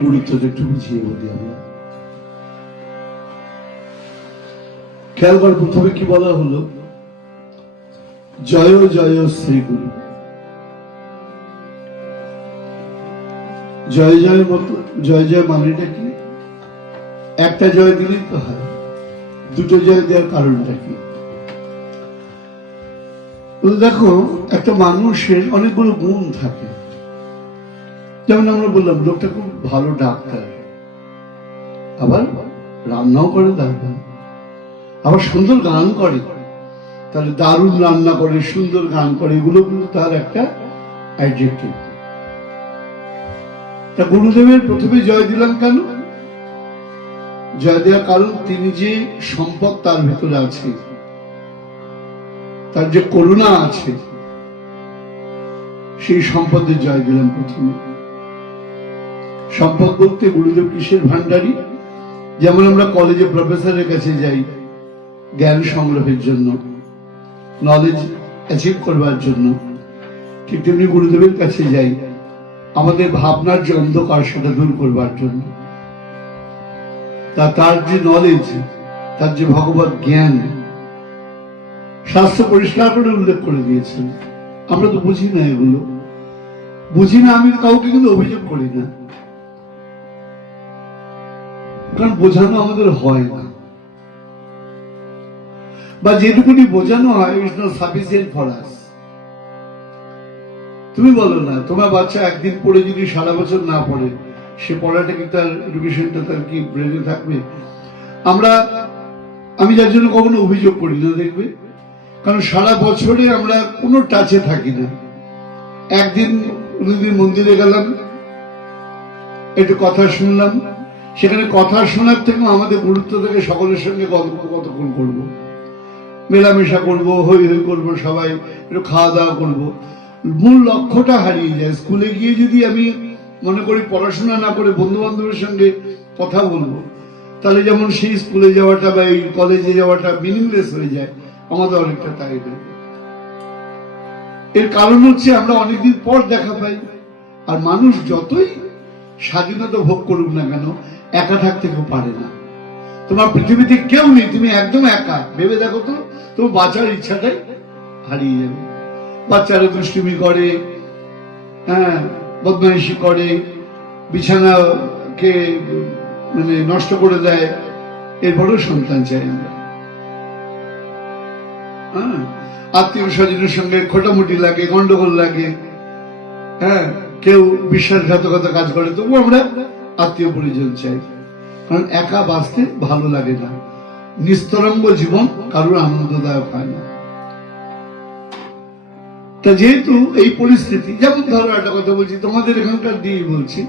গুরুত্বটা একটু বুঝিয়ে বলি আমরা। খেয়াল কর, প্রথমে কি বলা হলো? জয় জয় শ্রী গুরু। জয় জয়ের মতো জয় জয় মানেটা কি? একটা জয় দিলেই তো হয়, দুটো জয় দেওয়ার কারণটা কি? দেখো, একটা মানুষের অনেকগুলো গুণ থাকে। যেমন আমরা বললাম, লোকটা খুব ভালো ডাক্তার, আবার রান্নাও করে দারুণ, আবার সুন্দর গান করে, তাহলে দারুণ রান্না করে, সুন্দর গান করে, এগুলো কিন্তু তার একটা অ্যাডজেক্টিভ। তা গুরুদেবের প্রথমে জয় দিলাম কেন? জয় দেওয়ার কারণ তিনি যে সম্পদ তার ভেতরে আছে, তার যে করুণা আছে, সেই সম্পদের জয় দিলাম প্রথমে। সম্পদ বলতে গুরুদেব কিসের ভান্ডারী? যেমন আমরা কলেজে প্রফেসরের কাছে যাই জ্ঞান সংগ্রহের জন্য, নলেজ অ্যাচিভ করবার জন্য, ঠিক তেমনি গুরুদেবের কাছে যাই আমাদের ভাবনার যে অন্ধকার সেটা দূর করবার জন্য। তার যে নলেজ, তার যে ভগবত জ্ঞান, শাস্ত্র পরিষ্কার করে উল্লেখ করে দিয়েছেন। আমরা তো বুঝি না, এগুলো বুঝি না। আমি কাউকে কিন্তু অভিযোগ করি না, কারণ বোঝানো আমাদের হয় না, বা যেটুকুনি বোঝানো হয় is not sufficient for us. তুমি বলো না, তোমার বাচ্চা একদিন পড়ে যদি সারা বছর না পড়ে, সে পড়াটা কি, তার এডুকেশনটা তার কি ব্রেনে থাকবে? আমি যার জন্য কখনো অভিযোগ করি না, দেখবে, কারণ সারা বছরে আমরা কোনো টাচে থাকি না। একদিন কোনদিন মন্দিরে গেলাম, একটু কথা শুনলাম, সেখানে কথা শোনার থেকে আমাদের গুরুত্ব থেকে সকলের সঙ্গে কতক্ষণ করবো, মেলামেশা করবো, হই হই করবো, সবাই একটু খাওয়া দাওয়া করবো, মূল লক্ষ্যটা হারিয়ে যায়। স্কুলে গিয়ে যদি আমি মনে করি পড়াশোনা না করে বন্ধু বান্ধবের সঙ্গে কথা বলবো, তাহলে যেমন সেই স্কুলে যাওয়াটা বা এই কলেজে যাওয়াটা মিনিংলেস হয়ে যায়, আমাদের অনেকটা তাই হয়ে যায়। এর কারণ হচ্ছে আমরা অনেকদিন পর দেখা পাই। আর মানুষ যতই স্বাধীনতা ভোগ করুক না কেন, একা থাকতে কেউ পারে না। তোমার পৃথিবীতে কেউ নেই, তুমি একদম একা। ভেবে দেখো তো, তোমার বাঁচার ইচ্ছাটাই হারিয়ে যাবে। বাচ্চারা দুষ্টুমি করে, হ্যাঁ, বদমাইশি করে, বিছানাকে মানে নষ্ট করে দেয়, এরপরেও সন্তান চাই আমরা। হ্যাঁ, আত্মীয় স্বজনের সঙ্গে খোটামুটি লাগে, গন্ডগোল লাগে, হ্যাঁ, কেউ বিশ্বাসঘাতকতা কাজ করে, তবু আমরা আত্মীয় পরিজন চাই, কারণ একা বাঁচতে ভালো লাগে না। নিস্তরঙ্গ জীবন কারোর আনন্দদায়ক হয় না। তা যেহেতু এই পরিস্থিতি, যেমন ধরো একটা কথা বলছি, তোমাদের এখানকার দিয়ে বলছি,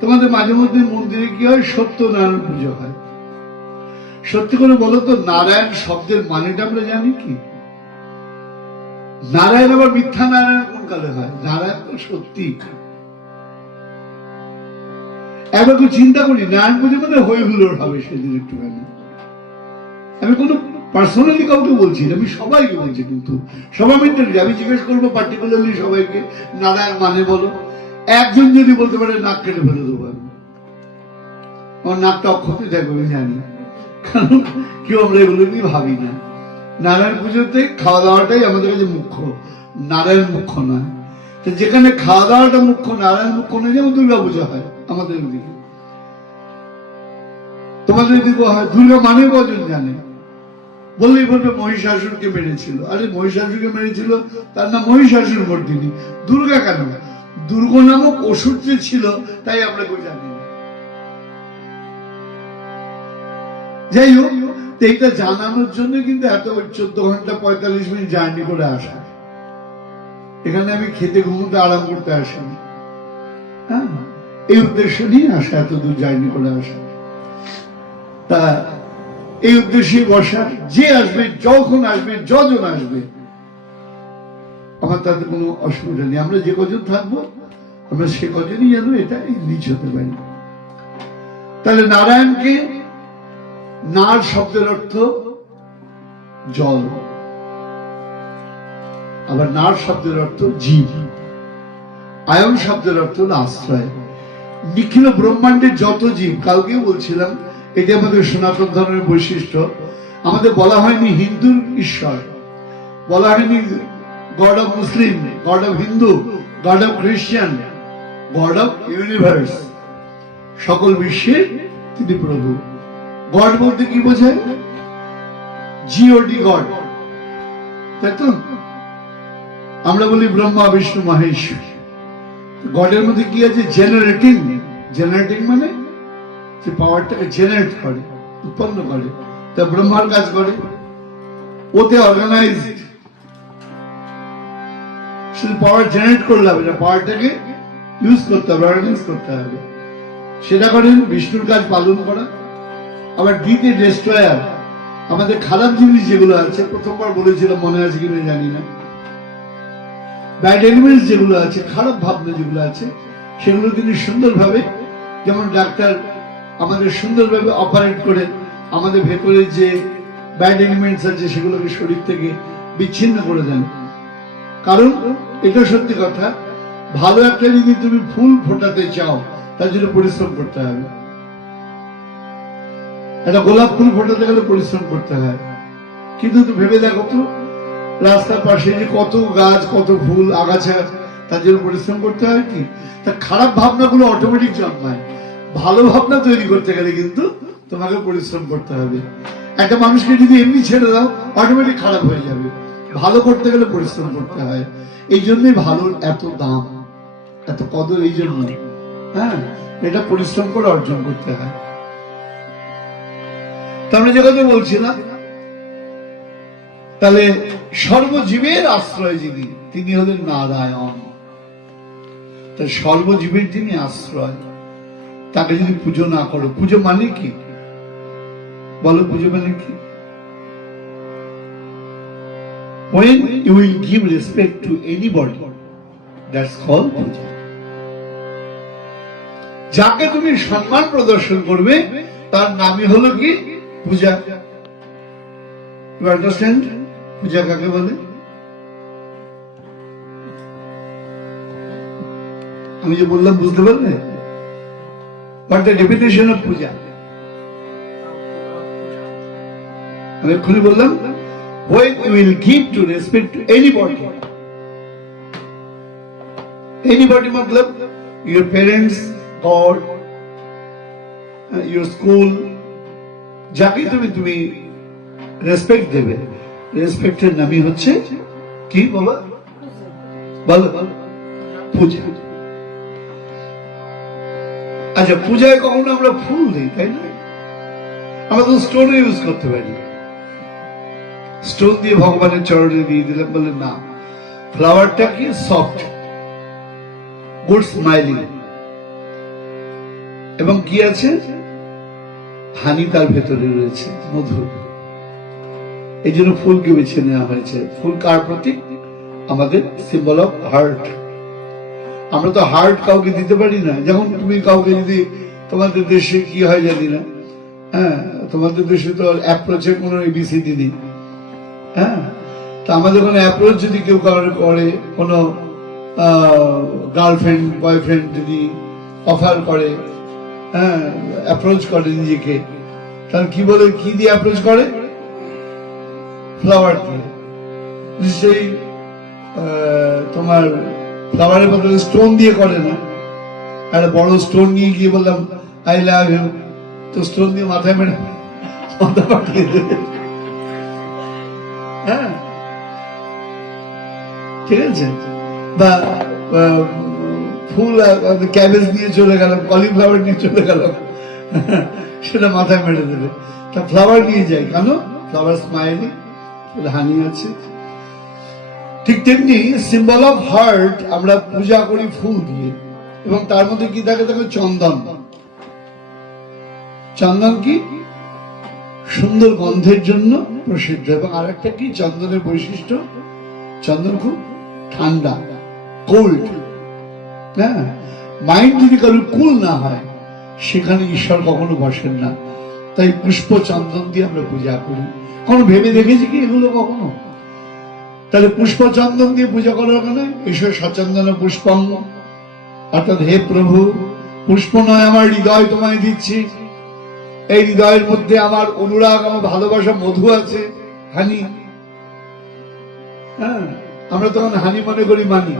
তোমাদের মাঝে মধ্যে মন্দিরে কি হয়? সত্যনারায়ণ পুজো হয়। সত্যি করে বলো তো, নারায়ণ শব্দের মানেটা আমরা জানি কি? নারায়ণ আবার মিথ্যা নারায়ণ কোন কালে হয়? নারায়ণ তো সত্যি। একবার কেউ চিন্তা করি, নারায়ণ পুজো মানে হই হুল্লোড় হবে সেদিন একটুখানি। আমি কোনো পার্সোনালি কাউকে বলছি, আমি সবাইকে বলছি, কিন্তু সবাই মেন্টালি আমি জিজ্ঞেস করবো পার্টিকুলারলি সবাইকে, নারায়ণ মানে বলো। একজন যদি বলতে পারে, নাক কেটে ফেলে দেবো আমি, আমার নাকটা অক্ষতে থাকবে, আমি জানি। কারণ কেউ আমরা এগুলো নিয়ে ভাবি না। নারায়ণ পুজোতে খাওয়া দাওয়াটাই আমাদের কাছে মুখ্য, নারায়ণ মুখ্য নয়। তো যেখানে খাওয়া দাওয়াটা মুখ্য, নারায়ণ মুখ্য নয়, যেমন দুর্গা পুজো হয় আমাদের দিকে, তোমাদের দিকে হয়। দুর্গা মানে কজন জানে? বললেই বলবে মহিষাসুরকে মেরেছিল। আরে মহিষাসুরকে মেরেছিল, তার নাম মহিষাসুর মর্দিনী। দুর্গা কেন? দুর্গ নামক অসুর যে ছিল, তাই আমরা কেউ জানি না। যাই হোক, এইটা জানানোর জন্য কিন্তু এত 14 ঘন্টা 45 মিনিট জার্নি করে আসা। এখানে আমি খেতে ঘুমোতে আরাম করতে আসিনি, হ্যাঁ, এই উদ্দেশ্য নিয়ে আসা, এত দূর জার্নি করে আসা। তা এই উদ্দেশ্যে বসা, যে আসবে, যখন আসবে, যজন আসবে, আমার তাতে কোনো অসুবিধা নেই। আমরা যে কজন থাকবো, আমরা সে কজনই যেন এটা নিচ হতে পারি। তাহলে নারায়ণকে, নার শব্দের অর্থ জল, আবার নার শব্দের অর্থ জীব, আয়ন শব্দের অর্থ হল আশ্রয়। নিখিল ব্রহ্মাণ্ডের যত জীব, কালকেও বলছিলাম, এটা আমাদের সনাতন ধর্মের বৈশিষ্ট্য। আমাদের বলা হয়নি হিন্দুর ঈশ্বর, বলা হয়নি god of Muslim, god of Hindu, god of খ্রিস্টান, গড অফ ইউনিভার্স, সকল বিশ্বের তিনি প্রভু। গড বলতে কি বোঝায়? জিওডি গড, তাই তো? আমরা বলি ব্রহ্মা বিষ্ণু মহেশ। গডের মধ্যে কি আছে? জেনারেটিং। জেনারেটিং মানে যে পাওয়ারটাকে জেনারেট করে, উৎপন্ন করে। তা ব্রহ্মার কাজ করে, ওতে অর্গানাইজড। শুধু পাওয়ার জেনারেট করলে হবে না, পাওয়ারটাকে ইউজ করতে হবে, অর্গানাইজ করতে হবে। সেটা করেন বিষ্ণুর কাজ পালন করা। আবার ডিতে ডেস্ট্রয়ার, আমাদের খারাপ জিনিস যেগুলো আছে, প্রথমবার বলেছিলাম, মনে আছে কিনা জানি না, ব্যাড এলিমেন্টস যেগুলো আছে, খারাপ ভাবনা যেগুলো আছে, সেগুলো তিনি সুন্দরভাবে, যেমন ডাক্তার আমাদের সুন্দরভাবে অপারেট করে আমাদের ভেতরে যে ব্যাড এলিমেন্টস আছে সেগুলোকে শরীর থেকে বিচ্ছিন্ন করে দেন। কারণ এটা সত্যি কথা, ভালো একটা যদি তুমি ফুল ফোটাতে চাও, তার জন্য পরিশ্রম করতে হবে। একটা গোলাপ ফুল ফোটাতে গেলে পরিশ্রম করতে হয়, কিন্তু তুমি ভেবে দেখো তো, রাস্তার পাশে যে কত গাছ, কত ফুল, আগাছা, তার জন্য পরিশ্রম করতে হয় কি? তা খারাপ ভাবনাগুলো অটোমেটিক জন্মায়। ভালো ভাবনা তৈরি করতে গেলে কিন্তু তোমাকে পরিশ্রম করতে হবে। একটা মানুষকে যদি এমনি ছেড়ে দাও, অটোমেটিক খারাপ হয়ে যাবে। ভালো করতে গেলে পরিশ্রম করতে হয়। এই জন্যই ভালোর এত দাম, এত কদর, এই জন্য। হ্যাঁ, এটা পরিশ্রম করে অর্জন করতে হয়। আমরা যে কথা বলছিলাম, তাহলে সর্বজীবের আশ্রয় যিনি, তিনি হলেন নারায়ণ। তাই সর্বজীবের যিনি আশ্রয়, তাকে যদি পুজো না করো, পুজো মানে কি বলো? পুজো মানে কি? When you will give respect to anybody, that's called puja. যাকে তুমি সম্মান প্রদর্শন করবে, তার নামই হলো কি? পূজা। You understand? পূজা কাকে বলে? আমি যে বললাম, বুঝতে পারলে? What the definition of puja? আমি এক্ষুনি বললাম, when you will give to respect to anybody. Anybody मतलब your parents, God, your school, যাকে তুমি রেসপেক্ট দেবে, রেসপেক্টের নামই হচ্ছে কি বাবা? বলো। পূজা। আচ্ছা, পূজায় কখনো আমরা ফুল দিই, তাই না? আমরা তো স্টোন ইউজ করতে পারি, স্টোন দিয়ে ভগবানের চরণে দিয়ে দিলাম, বলে না, ফ্লাওয়ারটা কি? সফট, গুড স্মাইলিং, এবং কি আছে? হানি তার ভেতরে রয়েছে, মধুর। এই জন্য ফুলকে বেছে নেওয়া হয়েছে। ফুল কার প্রতীক? আমাদের সিম্বল অফ হার্ট। আমরা তো হার্ট কাউকে দিতে পারি না। যেমন তুমি কাউকে যদি, তোমাদের দেশে কি হয় জানি না, হ্যাঁ, তোমাদের দেশে তো অ্যাপ্রোচের কোনো এবিসিডি নেই। হ্যাঁ, তা আমাদের কোনো অ্যাপ্রোচ যদি কেউ করে, কোনো গার্লফ্রেন্ড বয়ফ্রেন্ড যদি অফার করে, হ্যাঁ, অ্যাপ্রোচ করে নিজেকে, তাহলে কি বলে? কি দিয়ে অ্যাপ্রোচ করে? ফ্লাওয়ার দিয়ে। সেই তোমার ফ্লাওয়ারের বদলে স্টোন দিয়ে করে না। একটা বড় স্টোন নিয়ে গিয়ে বললাম আই লাভ ইউ, তো স্টোন দিয়ে মাথায় মেরে মাথা পাঠিয়ে দেবে। হ্যাঁ, ঠিক আছে। বা ফুল, ক্যাবেজ নিয়ে চলে গেলাম, কলিফ্লাওয়ার নিয়ে চলে গেলাম, সেটা মাথায় মেরে দেবে। তা ফ্লাওয়ার নিয়ে যাই কেন? ফ্লাওয়ার স্মাইলিং, হানি আছে। ঠিক তেমনি সিম্বল অফ হার্ট আমরা পূজা করি ফুল দিয়ে, এবং তার মধ্যে কি থাকে? দেখো, চন্দন। চন্দন কি? সুন্দর গন্ধের জন্য প্রসিদ্ধ। এবং আর একটা কি চন্দনের বৈশিষ্ট্য? চন্দন খুব ঠান্ডা, কোল্ড। হ্যাঁ, মাইন্ড যদি কারো কুল না হয়, সেখানে ঈশ্বর কখনো বসেন না। তাই পুষ্প চন্দন দিয়ে আমরা পূজা করি। কখনো ভেবে দেখেছি কি এগুলো কখনো? তাহলে পুষ্প চন্দন দিয়ে পূজা করার কেন? ঈশ্বর সচন্দন পুষ্পং, অর্থাৎ হে প্রভু, পুষ্প নয় আমার হৃদয় তোমায় দিচ্ছি, এই হৃদয়ের মধ্যে আমার অনুরাগ, আমার ভালোবাসা মধু আছে, হানি। হ্যাঁ, আমরা তখন হানি মনে করি মানি,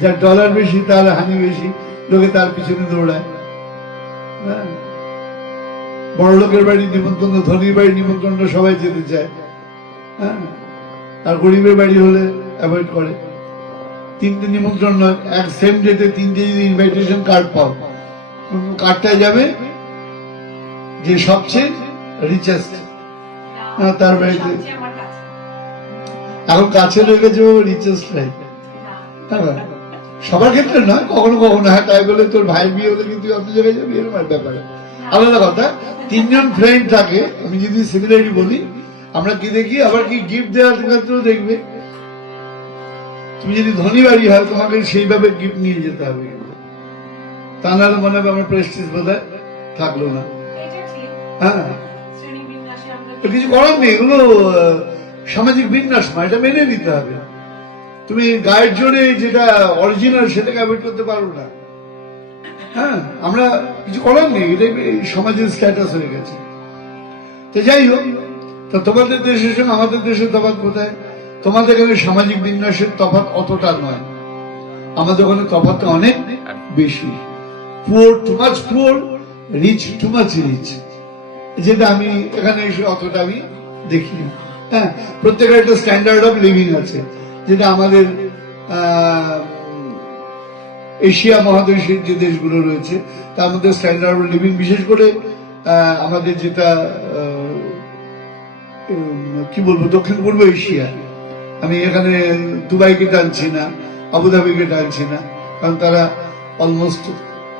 যার ডলার বেশি তার হানি বেশি, লোকে তার পিছনে দৌড়ায়। হ্যাঁ, বড় লোকের বাড়ি নিমন্ত্রণ, ধনীর বাড়ি নিমন্ত্রণ সবাই যেতে চায়। হ্যাঁ, আর গরিবের বাড়ি হলে অ্যাভয়েড করে। তিনটে নিমন্ত্রণ নয়, এক সেম ডেটে তিনটে যদি ইনভাইটেশন কার্ড পাও, কার্ডটায় যাবে যে সবচেয়ে রিচেস্ট তার বাড়িতে। এখন কাছে রয়ে গেছে রিচেস্ট রাই। সবার ক্ষেত্রে নয়, কখনো কখনো। হ্যাঁ, তাই বলে তোর ভাই বিয়ে হলে কিন্তু অন্য জায়গায় যাবি, এরকম ব্যাপারে আলাদা কথা। তিনজন ফ্রেন্ড থাকে, আমি যদি সিমিলারি বলি, আমরা কি দেখি, আবার কি গিফট দেওয়ার ক্ষেত্রেও দেখবে। তুমি যদি ধনী বাড়ি হয়, তোমাকে সেইভাবে গিফট নিয়ে যেতে হবে, তা নাহলে মনে হবে আমার প্রেস্টিজ বোধহয় থাকলো না। হ্যাঁ, কিছু করার নেই, এগুলো সামাজিক বিন্যাস নয়, এটা মেনে নিতে হবে। তুমি গায়ের জোরে যেটা অরিজিনাল সেটাকে অ্যাভয়েড করতে পারো না। হ্যাঁ, আমরা কিছু করার নেই, এটাই সমাজের স্ট্যাটাস হয়ে গেছে। তো যাই হোক, তা তোমাদের দেশের সঙ্গে আমাদের দেশের তফাৎ কোথায়? তোমাদের এখানে সামাজিক বিন্যাসের তফাৎ অতটা নয়, আমাদের ওখানে তফাৎটা অনেক বেশি। Poor too much poor, rich too much rich, যেটা আমি এখানে এসে অতটা আমি দেখি না। হ্যাঁ, প্রত্যেকের একটা স্ট্যান্ডার্ড অফ লিভিং আছে, যেটা আমাদের এশিয়া মহাদেশের যে দেশগুলো রয়েছে তার মধ্যে স্ট্যান্ডার্ড অফ লিভিং, বিশেষ করে আমাদের যেটা কি বলবো দক্ষিণ পূর্ব এশিয়া। আমি এখানে দুবাইকে টানছি না, আবুধাবিকে টানছি না, কারণ তারা অলমোস্ট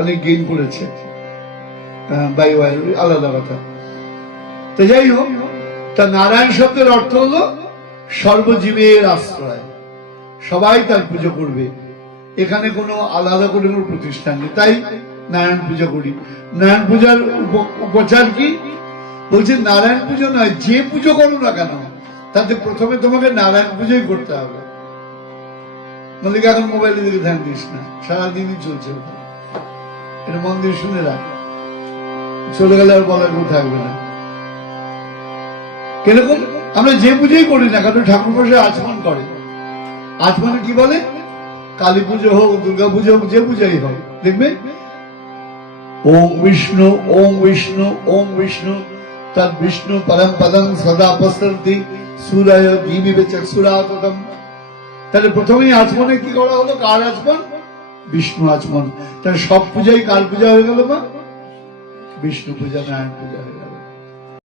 অনেক গেইন করেছে বাই ওয়াই, আলাদা কথা। তো যাই হোক, তা নারায়ণ শব্দের অর্থ হলো সর্বজীবের আশ্রয়, সবাই তার পুজো করবে, এখানে কোনো আলাদা করে কোনো প্রতিষ্ঠান নেই, তাই নারায়ণ পূজা করি। নারায়ণ পূজার উপচার কি বলছে? নারায়ণ পুজো নয়, যে পুজো করো না কেন তাতে প্রথমে তোমাকে নারায়ণ পুজোই করতে হবে। বলে এখন মোবাইলের দিকে ধ্যান দিস না, সারাদিনই চলছে, এটা মন দিয়ে শুনে রাখ, চলে গেলে আর বলার কেউ থাকবে না। কিরকম? আমরা যে পুজোই করি না কেন, ঠাকুর মশাই আচমন করে। আচমনে কি বলে? কালী পুজো হোক, দুর্গা পুজো হোক, যে পূজাই হোক, দেখবে ওম বিষ্ণু ওম বিষ্ণু ওম বিষ্ণু তদ বিষ্ণু পরম পদম সদা পসরতি সূরায় দীবিবে চক্ষুরাততম। তাহলে প্রথমেই আচমনে কি করা হলো? কার আচমন? বিষ্ণু আচমন। তাহলে সব পূজাই কার পূজা হয়ে গেল? বা বিষ্ণু পূজা, নারায়ণ পূজা হয়ে